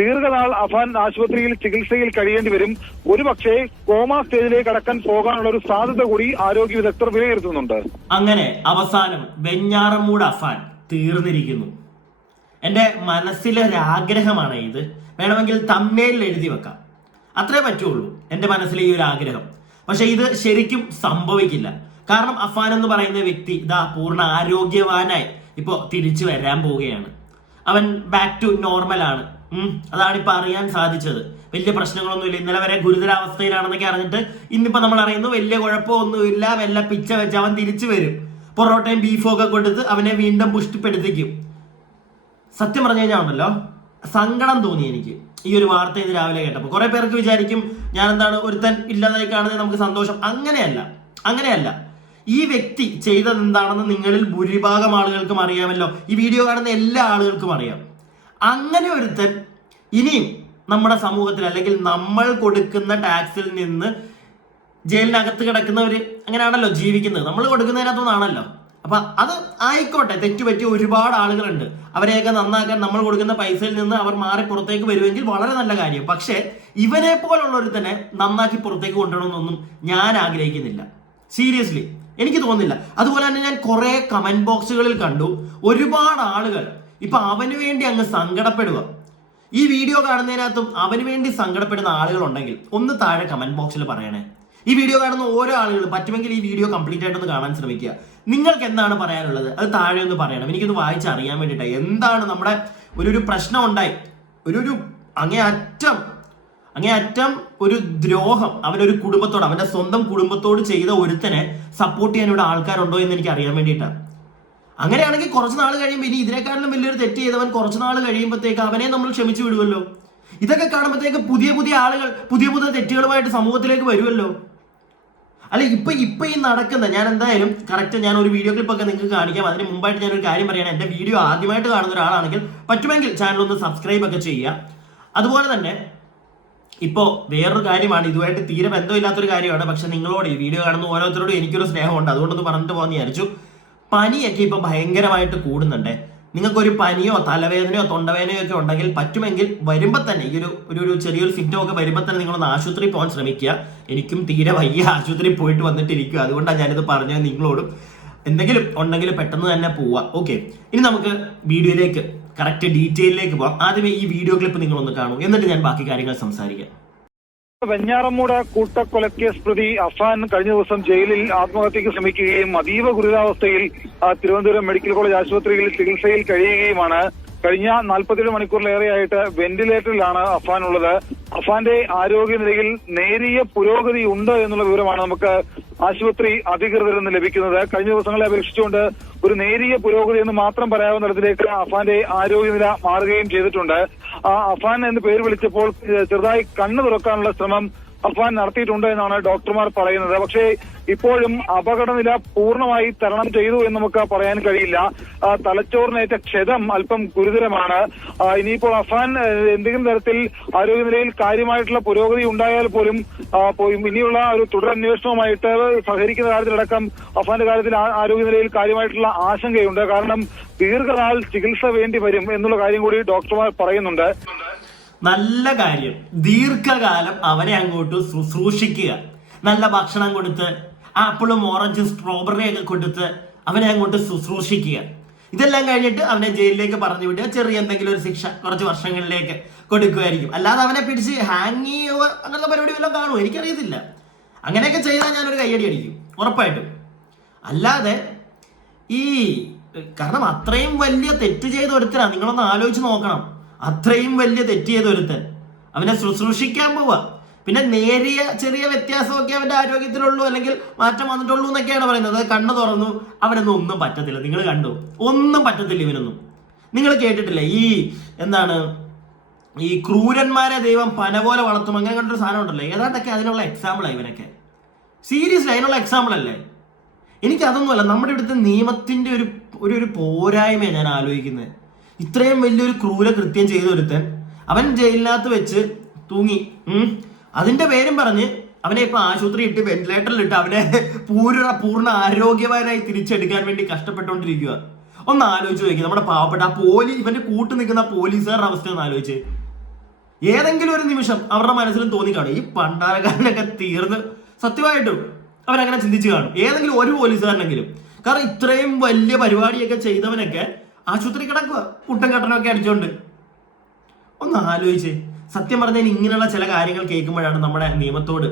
ദീർഘനാൾ അഫാൻ ആശുപത്രിയിൽ ചികിത്സയിൽ കഴിയേണ്ടി വരും. ഒരുപക്ഷെ കോമ സ്റ്റേജിലേക്ക് അടക്കാൻ പോകാനുള്ള ഒരു സാധ്യത കൂടി ആരോഗ്യ വിദഗ്ധർ വിലയിരുത്തുന്നുണ്ട്. അങ്ങനെ അവസാനം വെഞ്ഞാറമൂട് അഫാൻ തീർന്നിരിക്കുന്നു. എന്റെ മനസ്സിലെ ഒരാഗ്രഹമാണ് ഇത്. വേണമെങ്കിൽ തമ്മേലിൽ എഴുതി വെക്കാം. അത്രേ പറ്റുള്ളൂ എന്റെ മനസ്സിലെ ഈ ഒരു ആഗ്രഹം. പക്ഷെ ഇത് ശരിക്കും സംഭവിക്കില്ല. കാരണം അഫാൻ എന്ന് പറയുന്ന വ്യക്തി ഇതാ പൂർണ്ണ ആരോഗ്യവാനായി ഇപ്പോ തിരിച്ചു വരാൻ പോവുകയാണ്. അവൻ ബാക്ക് ടു നോർമൽ ആണ്. അതാണ് ഇപ്പൊ അറിയാൻ സാധിച്ചത്. വലിയ പ്രശ്നങ്ങളൊന്നുമില്ല. ഇന്നലെ വരെ ഗുരുതരാവസ്ഥയിലാണെന്നൊക്കെ അറിഞ്ഞിട്ട് ഇന്നിപ്പോ നമ്മൾ അറിയുന്നു വലിയ കുഴപ്പമൊന്നുമില്ല. വല്ല പിച്ച വെച്ച് അവൻ തിരിച്ചു വരും. പൊറോട്ടയും ബീഫും ഒക്കെ കൊടുത്ത് അവനെ വീണ്ടും പുഷ്ടിപ്പെടുത്തിക്കും. സത്യം പറഞ്ഞു കഴിഞ്ഞാൽ ഉണ്ടല്ലോ, സങ്കടം തോന്നി എനിക്ക് ഈ ഒരു വാർത്ത ഇത് രാവിലെ കേട്ടപ്പോൾ. കുറെ പേർക്ക് വിചാരിക്കും ഞാൻ എന്താണ് ഒരുത്തൻ ഇല്ലാതായി കാണുന്നത് നമുക്ക് സന്തോഷം. അങ്ങനെയല്ല. ഈ വ്യക്തി ചെയ്തത് എന്താണെന്ന് നിങ്ങളിൽ ഭൂരിഭാഗം ആളുകൾക്കും അറിയാമല്ലോ. ഈ വീഡിയോ കാണുന്ന എല്ലാ ആളുകൾക്കും അറിയാം. അങ്ങനെ ഒരുത്തൻ ഇനിയും നമ്മുടെ സമൂഹത്തിൽ അല്ലെങ്കിൽ നമ്മൾ കൊടുക്കുന്ന ടാക്സിൽ നിന്ന് ജയിലിനകത്ത് കിടക്കുന്നവര് അങ്ങനെയാണല്ലോ ജീവിക്കുന്നത്. നമ്മൾ കൊടുക്കുന്നതിനകത്തുനിന്നാണല്ലോ. അപ്പൊ അത് ആയിക്കോട്ടെ, തെറ്റുപറ്റിയ ഒരുപാട് ആളുകളുണ്ട്. അവരെയൊക്കെ നന്നാക്കാൻ നമ്മൾ കൊടുക്കുന്ന പൈസയിൽ നിന്ന് അവർ മാറി പുറത്തേക്ക് വരുമെങ്കിൽ വളരെ നല്ല കാര്യം. പക്ഷെ ഇവനെ പോലുള്ളവർ തന്നെ നന്നാക്കി പുറത്തേക്ക് കൊണ്ടുവരണമെന്നൊന്നും ഞാൻ ആഗ്രഹിക്കുന്നില്ല. സീരിയസ്ലി എനിക്ക് തോന്നുന്നില്ല. അതുപോലെ തന്നെ ഞാൻ കുറെ കമന്റ് ബോക്സുകളിൽ കണ്ടു ഒരുപാട് ആളുകൾ ഇപ്പൊ അവന് വേണ്ടി അങ്ങ് സങ്കടപ്പെടുക. ഈ വീഡിയോ കാണുന്നതിനകത്തും അവന് വേണ്ടി സങ്കടപ്പെടുന്ന ആളുകൾ ഉണ്ടെങ്കിൽ ഒന്ന് താഴെ കമന്റ് ബോക്സിൽ പറയണേ. ഈ വീഡിയോ കാണുന്ന ഓരോ ആളുകളും പറ്റുമെങ്കിൽ ഈ വീഡിയോ കംപ്ലീറ്റ് ആയിട്ടൊന്ന് കാണാൻ ശ്രമിക്കുക. നിങ്ങൾക്ക് എന്താണ് പറയാനുള്ളത് അത് താഴെ ഒന്ന് പറയണം. എനിക്കൊന്ന് വായിച്ചറിയാൻ വേണ്ടിയിട്ടാണ്. എന്താണ് നമ്മുടെ ഒരു പ്രശ്നം ഉണ്ടായി, ഒരു അങ്ങേയറ്റം ഒരു ദ്രോഹം അവനൊരു കുടുംബത്തോട്, അവന്റെ സ്വന്തം കുടുംബത്തോട് ചെയ്ത ഒരുത്തനെ സപ്പോർട്ട് ചെയ്യാൻ ഇവിടെ ആൾക്കാരുണ്ടോ എന്ന് എനിക്ക് അറിയാൻ വേണ്ടിയിട്ടാണ്. അങ്ങനെയാണെങ്കിൽ കുറച്ച് നാൾ കഴിയുമ്പോൾ ഇനി ഇതിനേക്കാളും വലിയൊരു തെറ്റ് ചെയ്തവൻ കുറച്ച് നാൾ കഴിയുമ്പോഴത്തേക്ക് അവനെ നമ്മൾ ക്ഷമിച്ചു വിടുമല്ലോ. ഇതൊക്കെ കാണുമ്പോഴത്തേക്ക് പുതിയ ആളുകൾ പുതിയ തെറ്റുകളുമായിട്ട് സമൂഹത്തിലേക്ക് വരുമല്ലോ. അല്ല ഇപ്പൊ ഈ നടക്കുന്ന, ഞാൻ എന്തായാലും കറക്റ്റ് ഞാൻ ഒരു വീഡിയോ ക്ലിപ്പൊക്കെ നിങ്ങൾക്ക് കാണിക്കാം. അതിന് മുമ്പായിട്ട് ഞാനൊരു കാര്യം പറയണം. എന്റെ വീഡിയോ ആദ്യമായിട്ട് കാണുന്ന ഒരാളാണെങ്കിൽ പറ്റുമെങ്കിൽ ചാനൽ ഒന്ന് സബ്സ്ക്രൈബ് ഒക്കെ ചെയ്യുക. അതുപോലെ തന്നെ ഇപ്പോൾ വേറൊരു കാര്യമാണ്, ഇതുമായിട്ട് തീരെ ബന്ധമില്ലാത്തൊരു കാര്യമാണ്. പക്ഷെ നിങ്ങളോട് ഈ വീഡിയോ കാണുന്ന ഓരോരുത്തരോടും എനിക്കൊരു സ്നേഹമുണ്ട്. അതുകൊണ്ടൊന്ന് പറഞ്ഞിട്ട് പോകാൻ വിചാരിച്ചു. പനിയൊക്കെ ഇപ്പൊ ഭയങ്കരമായിട്ട് കൂടുന്നുണ്ട്. നിങ്ങൾക്കൊരു പനിയോ തലവേദനയോ തൊണ്ടവേദനയോ ഒക്കെ ഉണ്ടെങ്കിൽ പറ്റുമെങ്കിൽ വരുമ്പോൾ തന്നെ ഈ ഒരു ചെറിയൊരു സിംറ്റം ഒക്കെ വരുമ്പോൾ തന്നെ നിങ്ങളൊന്ന് ആശുപത്രി പോകാൻ ശ്രമിക്കുക. എനിക്കും തീരെ വയ്യ, ആശുപത്രി പോയിട്ട് വന്നിട്ടിരിക്കുക. അതുകൊണ്ടാണ് ഞാനിത് പറഞ്ഞത് നിങ്ങളോടും. എന്തെങ്കിലും ഉണ്ടെങ്കിൽ പെട്ടെന്ന് തന്നെ പോവുക. ഓക്കെ, ഇനി നമുക്ക് വീഡിയോയിലേക്ക് കറക്റ്റ് ഡീറ്റെയിലേക്ക് പോകാം. ആദ്യമേ ഈ വീഡിയോ ക്ലിപ്പ് നിങ്ങളൊന്ന് കാണൂ, എന്നിട്ട് ഞാൻ ബാക്കി കാര്യങ്ങൾ സംസാരിക്കാം. വെഞ്ഞാറമൂട് കൂട്ടക്കൊലക്കേസ് പ്രതി അഫാൻ കഴിഞ്ഞ ദിവസം ജയിലിൽ ആത്മഹത്യക്ക് ശ്രമിക്കുകയും അതീവ ഗുരുതരാവസ്ഥയിൽ തിരുവനന്തപുരം മെഡിക്കൽ കോളേജ് ആശുപത്രിയിൽ ചികിത്സയിൽ കഴിയുകയുമാണ്. കഴിഞ്ഞ 47 മണിക്കൂറിലേറെയായിട്ട് വെന്റിലേറ്ററിലാണ് അഫാൻ ഉള്ളത്. അഫാന്റെ ആരോഗ്യനിലയിൽ നേരിയ പുരോഗതി ഉണ്ട് എന്നുള്ള വിവരമാണ് നമുക്ക് ആശുപത്രി അധികൃതരിൽ നിന്ന് ലഭിക്കുന്നത്. കഴിഞ്ഞ ദിവസങ്ങളെ അപേക്ഷിച്ചുകൊണ്ട് ഒരു നേരിയ പുരോഗതി എന്ന് മാത്രം പറയാവുന്ന തരത്തിലേക്ക് അഫാന്റെ ആരോഗ്യനില മാറുകയും ചെയ്തിട്ടുണ്ട്. അഫാൻ എന്ന് പേര് വിളിച്ചപ്പോൾ ചെറുതായി കണ്ണു തുറക്കാനുള്ള ശ്രമം അഫാൻ നടത്തിയിട്ടുണ്ട് എന്നാണ് ഡോക്ടർമാർ പറയുന്നത്. പക്ഷേ ഇപ്പോഴും അപകടനില പൂർണ്ണമായി തരണം ചെയ്തു എന്ന് നമുക്ക് പറയാൻ കഴിയില്ല. തലച്ചോറിനേറ്റ ക്ഷതം അല്പം ഗുരുതരമാണ്. ഇനിയിപ്പോൾ അഫാൻ എന്തെങ്കിലും തരത്തിൽ ആരോഗ്യനിലയിൽ കാര്യമായിട്ടുള്ള പുരോഗതി ഉണ്ടായാൽ പോലും ഇനിയുള്ള ഒരു തുടരന്വേഷണവുമായിട്ട് സഹകരിക്കുന്ന കാര്യത്തിലടക്കം അഫാന്റെ കാര്യത്തിൽ ആരോഗ്യനിലയിൽ കാര്യമായിട്ടുള്ള ആശങ്കയുണ്ട്. കാരണം ദീർഘനാൾ ചികിത്സ വേണ്ടി വരും എന്നുള്ള കാര്യം കൂടി ഡോക്ടർമാർ പറയുന്നുണ്ട്. നല്ല കാര്യം, ദീർഘകാലം അവനെ അങ്ങോട്ട് ശുശ്രൂഷിക്കുക. നല്ല ഭക്ഷണം കൊടുത്ത് ആപ്പിളും ഓറഞ്ചും സ്ട്രോബെറി ഒക്കെ കൊടുത്ത് അവനെ അങ്ങോട്ട് ശുശ്രൂഷിക്കുക. ഇതെല്ലാം കഴിഞ്ഞിട്ട് അവനെ ജയിലിലേക്ക് പറഞ്ഞു വിടുക. ചെറിയ എന്തെങ്കിലും ഒരു ശിക്ഷ കുറച്ച് വർഷങ്ങളിലേക്ക് കൊടുക്കുമായിരിക്കും. അല്ലാതെ അവനെ പിടിച്ച് ഹാങ് ചെയ്യുക അങ്ങനത്തെ പരിപാടി വല്ലതും കാണുമോ എനിക്കറിയത്തില്ല. അങ്ങനെയൊക്കെ ചെയ്താൽ ഞാനൊരു കയ്യടി അടിക്കും ഉറപ്പായിട്ടും. അല്ലാതെ കാരണം അത്രയും വലിയ തെറ്റ് ചെയ്ത ഒരുത്തരാണ്. നിങ്ങളൊന്ന് ആലോചിച്ച് നോക്കണം. അത്രയും വലിയ തെറ്റ് ചെയ്ത ഒരുത്തൻ അവനെ ശുശ്രൂഷിക്കാൻ പോവുക. പിന്നെ നേരിയ ചെറിയ വ്യത്യാസമൊക്കെ അവന്റെ ആരോഗ്യത്തിലുള്ളൂ, അല്ലെങ്കിൽ മാറ്റം വന്നിട്ടുള്ളൂ എന്നൊക്കെയാണ് പറയുന്നത്. കണ്ണു തുറന്നു, അവനൊന്നും ഒന്നും പറ്റത്തില്ല. നിങ്ങൾ കണ്ടു, ഒന്നും പറ്റത്തില്ല ഇവനൊന്നും. നിങ്ങൾ കേട്ടിട്ടില്ലേ ഈ ക്രൂരന്മാരെ ദൈവം പന പോലെ വളർത്തും അങ്ങനെ കണ്ടൊരു സാധനം ഉണ്ടല്ലോ. ഏതാണ്ടൊക്കെ അതിനുള്ള എക്സാമ്പിളാണ് ഇവനൊക്കെ. സീരിയസ്ലി അതിനുള്ള എക്സാമ്പിൾ അല്ലേ? എനിക്കതൊന്നുമല്ല, നമ്മുടെ ഇവിടുത്തെ നിയമത്തിന്റെ ഒരു പോരായ്മയാണ് ഞാൻ ആലോചിക്കുന്നത്. ഇത്രയും വലിയൊരു ക്രൂര കൃത്യം ചെയ്ത ഒരുത്തൻ അവൻ ജയിലിനകത്ത് വെച്ച് തൂങ്ങി. അതിന്റെ പേരും പറഞ്ഞ് അവനെ ഇപ്പൊ ആശുപത്രി ഇട്ട് വെന്റിലേറ്ററിലിട്ട് അവനെ പൂർണ്ണ ആരോഗ്യവാനായി തിരിച്ചെടുക്കാൻ വേണ്ടി കഷ്ടപ്പെട്ടുകൊണ്ടിരിക്കുക. ഒന്ന് ആലോചിച്ച് നോക്കി നമ്മുടെ പാവപ്പെട്ട ഇവന്റെ കൂട്ട് നിൽക്കുന്ന പോലീസുകാരുടെ അവസ്ഥ ഒന്ന് ആലോചിച്ച്. ഏതെങ്കിലും ഒരു നിമിഷം അവരുടെ മനസ്സിലും തോന്നിക്കാണും ഈ പണ്ടാരക്കാരനൊക്കെ തീർന്ന്. സത്യമായിട്ടും അവരങ്ങനെ ചിന്തിച്ചു കാണും, ഏതെങ്കിലും ഒരു പോലീസുകാരനെങ്കിലും. കാരണം ഇത്രയും വലിയ പരിപാടിയൊക്കെ ചെയ്തവനൊക്കെ ആശുപത്രി കിടക്കുക, കുട്ടൻ കട്ടനൊക്കെ അടിച്ചോണ്ട്. ഒന്ന് ആലോചിച്ച്. സത്യം പറഞ്ഞാൽ ഇങ്ങനെയുള്ള ചില കാര്യങ്ങൾ കേൾക്കുമ്പോഴാണ് നമ്മുടെ നിയമത്തോട്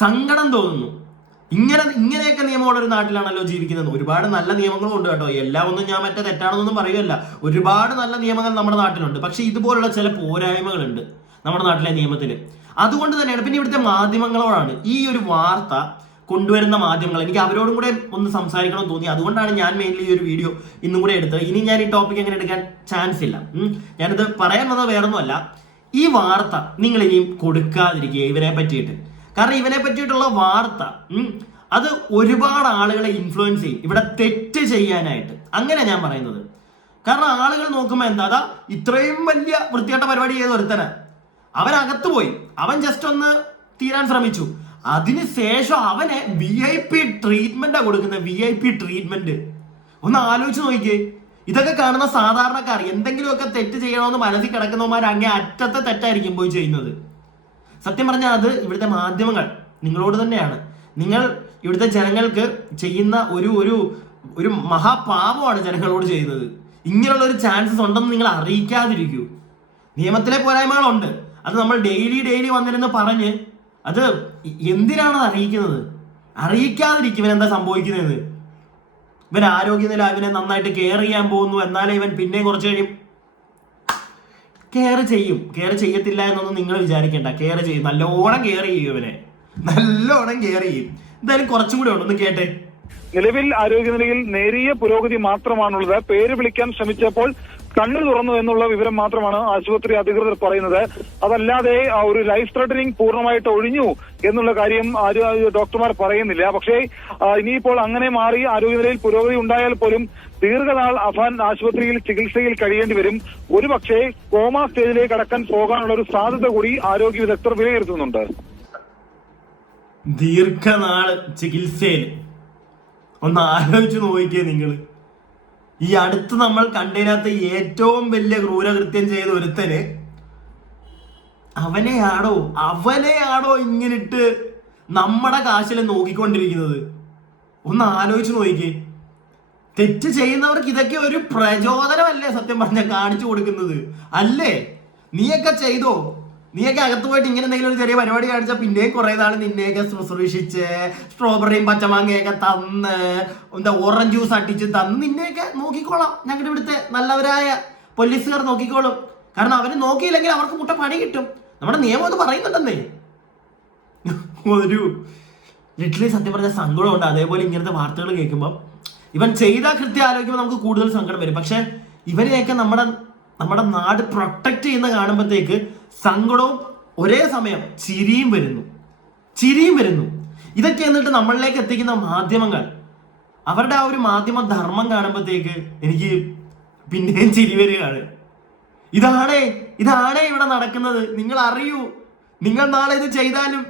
സങ്കടം തോന്നുന്നു. ഇങ്ങനെയൊക്കെ നിയമമുള്ള ഒരു നാട്ടിലാണല്ലോ ജീവിക്കുന്നത്. ഒരുപാട് നല്ല നിയമങ്ങളും ഉണ്ട് കേട്ടോ, എല്ലാം ഒന്നും ഞാൻ മറ്റേ തെറ്റാണെന്നൊന്നും പറയുകയല്ല. ഒരുപാട് നല്ല നിയമങ്ങൾ നമ്മുടെ നാട്ടിലുണ്ട്. പക്ഷെ ഇതുപോലുള്ള ചില പോരായ്മകളുണ്ട് നമ്മുടെ നാട്ടിലെ നിയമത്തിന്. അതുകൊണ്ട് തന്നെയാണ് പിന്നെ ഇവിടുത്തെ മാധ്യമങ്ങളോടാണ് ഈ ഒരു വാർത്ത കൊണ്ടുവരുന്ന മാധ്യമങ്ങൾ, എനിക്ക് അവരോടും കൂടെ ഒന്ന് സംസാരിക്കണം തോന്നി. അതുകൊണ്ടാണ് ഞാൻ മെയിൻലി ഈ ഒരു വീഡിയോ ഇന്നും കൂടെ എടുത്തത്. ഇനി ഞാൻ ഈ ടോപ്പിക് എങ്ങനെ എടുക്കാൻ ചാൻസ് ഇല്ല. ഞാനിത് പറയാൻ വന്നത് വേറൊന്നുമല്ല, ഈ വാർത്ത നിങ്ങൾ ഇനിയും കൊടുക്കാതിരിക്കുക ഇവരെ പറ്റിയിട്ട്. കാരണം ഇവനെ പറ്റിയിട്ടുള്ള വാർത്ത അത് ഒരുപാട് ആളുകളെ ഇൻഫ്ലുവൻസ് ചെയ്യും ഇവിടെ തെറ്റ് ചെയ്യാനായിട്ട്. അങ്ങനെ ഞാൻ പറയുന്നത്. കാരണം ആളുകൾ നോക്കുമ്പോൾ എന്താ, അതാ ഇത്രയും വലിയ വൃത്തികെട്ട പരിപാടി ചെയ്ത് ഒരുത്തന അവൻ അകത്ത് പോയി, അവൻ ജസ്റ്റ് ഒന്ന് തീരാൻ ശ്രമിച്ചു. അതിനുശേഷം അവനെ VIP ട്രീറ്റ്മെന്റാ കൊടുക്കുന്നത്, VIP ട്രീറ്റ്മെന്റ്. ഒന്ന് ആലോചിച്ച് നോക്കിയേ. ഇതൊക്കെ കാണുന്ന സാധാരണക്കാർ എന്തെങ്കിലുമൊക്കെ തെറ്റ് ചെയ്യണമെന്ന് മനസ്സിൽ കിടക്കുന്നവന്മാർ അങ്ങേ അറ്റത്തെ തെറ്റായിരിക്കും പോയി ചെയ്യുന്നത്. സത്യം പറഞ്ഞാൽ അത് ഇവിടുത്തെ മാധ്യമങ്ങൾ നിങ്ങളോട് തന്നെയാണ്. നിങ്ങൾ ഇവിടുത്തെ ജനങ്ങൾക്ക് ചെയ്യുന്ന ഒരു മഹാപാപമാണ് ജനങ്ങളോട് ചെയ്യുന്നത്. ഇങ്ങനെയുള്ള ഒരു ചാൻസസ് ഉണ്ടെന്ന് നിങ്ങൾ അറിയിക്കാതിരിക്കൂ. നിയമത്തിലെ പോരായ്മകളുണ്ട്, അത് നമ്മൾ ഡെയിലി വന്നിരുന്ന് പറഞ്ഞ് അത് എന്തിനാണ് അറിയിക്കുന്നത്? അറിയിക്കാതിരിക്കും. ഇവൻ എന്താ സംഭവിക്കുന്നത്? ഇവൻ ആരോഗ്യനില ഇവനെ നന്നായിട്ട് കെയർ ചെയ്യാൻ പോകുന്നു, എന്നാലേ ഇവൻ പിന്നെയും കുറച്ച് കഴിയും കെയർ ചെയ്യും. കെയർ ചെയ്യത്തില്ല എന്നൊന്നും നിങ്ങൾ വിചാരിക്കേണ്ട. കെയർ ചെയ്യും, നല്ലോണം കെയർ ചെയ്യും, ഇവനെ നല്ലോണം കെയർ ചെയ്യും. എന്തായാലും കുറച്ചും കൂടെ ഉണ്ടെന്ന് കേട്ടെ. നിലവിൽ ആരോഗ്യനിലയിൽ നേരിയ പുരോഗതി മാത്രമാണുള്ളത്. പേര് വിളിക്കാൻ ശ്രമിച്ചപ്പോൾ കണ്ണു തുറന്നു എന്നുള്ള വിവരം മാത്രമാണ് ആശുപത്രി അധികൃതർ പറയുന്നത്. അതല്ലാതെ ഒരു ലൈഫ് ത്രെട്ടനിങ് പൂർണ്ണമായിട്ട് ഒഴിഞ്ഞു എന്നുള്ള കാര്യം ഡോക്ടർമാർ പറയുന്നില്ല. പക്ഷേ ഇനിയിപ്പോൾ അങ്ങനെ മാറി ആരോഗ്യനിലയിൽ പുരോഗതി ഉണ്ടായാൽ പോലും ദീർഘനാൾ അഫാൻ ആശുപത്രിയിൽ ചികിത്സയിൽ കഴിയേണ്ടി വരും. ഒരുപക്ഷെ കോമ സ്റ്റേജിലേക്ക് കടക്കാൻ പോകാനുള്ള ഒരു സാധ്യത കൂടി ആരോഗ്യ വിദഗ്ധർ വിലയിരുത്തുന്നുണ്ട്. ദീർഘനാള് ചികിത്സയിൽ ഒന്ന് ആലോചിച്ച് നോക്കിയേ നിങ്ങൾ. ഈ അടുത്ത് നമ്മൾ കണ്ടതിനകത്ത് ഏറ്റവും വലിയ ക്രൂരകൃത്യം ചെയ്ത ഒരുത്തന് അവനെയാണോ ഇങ്ങനിട്ട് നമ്മുടെ കാശിൽ നോക്കിക്കൊണ്ടിരിക്കുന്നത്? ഒന്ന് ആലോചിച്ച് നോക്കിക്കേ. തെറ്റ് ചെയ്യുന്നവർക്ക് ഇതൊക്കെ ഒരു പ്രചോദനമല്ലേ സത്യം പറഞ്ഞാൽ കാണിച്ചു കൊടുക്കുന്നത്? അല്ലേ? നീയൊക്കെ ചെയ്തോ? നീയൊക്കെ അകത്ത് പോയിട്ട് ഇങ്ങനെ എന്തെങ്കിലും ഒരു ചെറിയ പരിപാടി കാണിച്ചാൽ പിന്നെയും കുറെ നാൾ നിന്നെയൊക്കെ ശുശ്രൂഷിച്ച് സ്ട്രോബെറിയും പച്ചമാങ്ങയൊക്കെ തന്ന് ഓറഞ്ച് ജ്യൂസ് അടിച്ച് തന്ന് നിന്നെയൊക്കെ നോക്കിക്കോളാം ഞങ്ങളുടെ ഇവിടുത്തെ നല്ലവരായ പോലീസുകാർ നോക്കിക്കോളും. കാരണം അവര് നോക്കിയില്ലെങ്കിൽ അവർക്ക് മുട്ട പണി കിട്ടും. നമ്മുടെ നിയമം അത് പറയുന്നുണ്ടെന്നേ. ഒരു ലിറ്ററലി സത്യം പറഞ്ഞ സങ്കടമുണ്ട് അതേപോലെ ഇങ്ങനത്തെ വാർത്തകൾ കേൾക്കുമ്പോൾ. ഇവൻ ചെയ്ത കൃത്യം ആലോചിക്കുമ്പോൾ നമുക്ക് കൂടുതൽ സങ്കടം വരും. പക്ഷെ ഇവരെയൊക്കെ നമ്മുടെ നാട് പ്രൊട്ടക്ട് ചെയ്യുന്ന കാണുമ്പോഴത്തേക്ക് സങ്കടവും ഒരേ സമയം ചിരിയും വരുന്നു. ഇതൊക്കെ എന്നിട്ട് നമ്മളിലേക്ക് എത്തിക്കുന്ന മാധ്യമങ്ങൾ, അവരുടെ ആ ഒരു മാധ്യമ ധർമ്മം കാണുമ്പോഴത്തേക്ക് എനിക്ക് പിന്നെയും ചിരി വരികയാണ്. ഇതാണേ ഇവിടെ നടക്കുന്നത്. നിങ്ങൾ അറിയൂ. നിങ്ങൾ നാളെ ഇത് ചെയ്താലും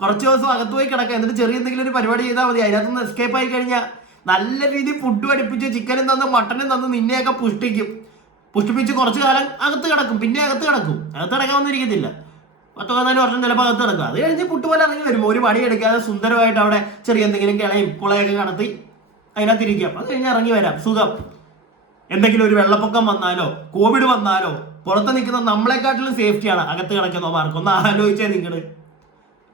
കുറച്ച് ദിവസം അകത്ത് പോയി കിടക്കുക, എന്നിട്ട് ചെറിയ എന്തെങ്കിലും ഒരു പരിപാടി ചെയ്താൽ മതി. അതിനകത്തുനിന്ന് എസ്കേപ്പ് ആയി കഴിഞ്ഞാൽ നല്ല രീതിയിൽ ഫുഡ് പഠിപ്പിച്ച് ചിക്കനും തന്ന് മട്ടനും തന്ന് നിന്നെയൊക്കെ പുഷ്ടിപ്പിച്ച് കുറച്ചു കാലം അകത്ത് കിടക്കും. പിന്നെ അകത്ത് കിടക്കാമെന്ന് ഇരിക്കത്തില്ല. 10-14 വർഷം ചിലപ്പോൾ അകത്ത് കിടക്കും. അത് കഴിഞ്ഞ് പുട്ടുപോലെ ഇറങ്ങി വരും. ഒരു പണി എടുക്കാതെ സുന്ദരമായിട്ട് അവിടെ ചെറിയ എന്തെങ്കിലും കിളയും കുളയൊക്കെ കടത്തി അതിനകത്ത് ഇരിക്കാം. അത് കഴിഞ്ഞ് ഇറങ്ങി വരാം സുഖം. എന്തെങ്കിലും ഒരു വെള്ളപ്പൊക്കം വന്നാലോ കോവിഡ് വന്നാലോ പുറത്ത് നിൽക്കുന്ന നമ്മളെക്കാട്ടിലും സേഫ്റ്റിയാണ് അകത്ത് കിടക്കുന്നവർക്ക്. ഒന്ന് ആലോചിച്ചേ നിങ്ങൾ.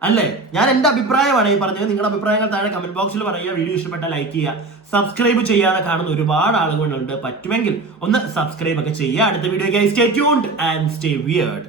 അല്ലേ? ഞാൻ എൻ്റെ അഭിപ്രായമാണ് ഈ പറഞ്ഞത്. നിങ്ങളുടെ അഭിപ്രായങ്ങൾ താഴെ കമന്റ് ബോക്സിൽ പറയുക. വീഡിയോ ഇഷ്ടപ്പെട്ടാൽ ലൈക്ക് ചെയ്യുക. സബ്സ്ക്രൈബ് ചെയ്യാതെ കാണുന്ന ഒരുപാട് ആളുകളുണ്ട്. പറ്റുമെങ്കിൽ ഒന്ന് സബ്സ്ക്രൈബ് ഒക്കെ ചെയ്യുക. അടുത്ത വീഡിയോയ്ക്കായി stay tuned and stay weird.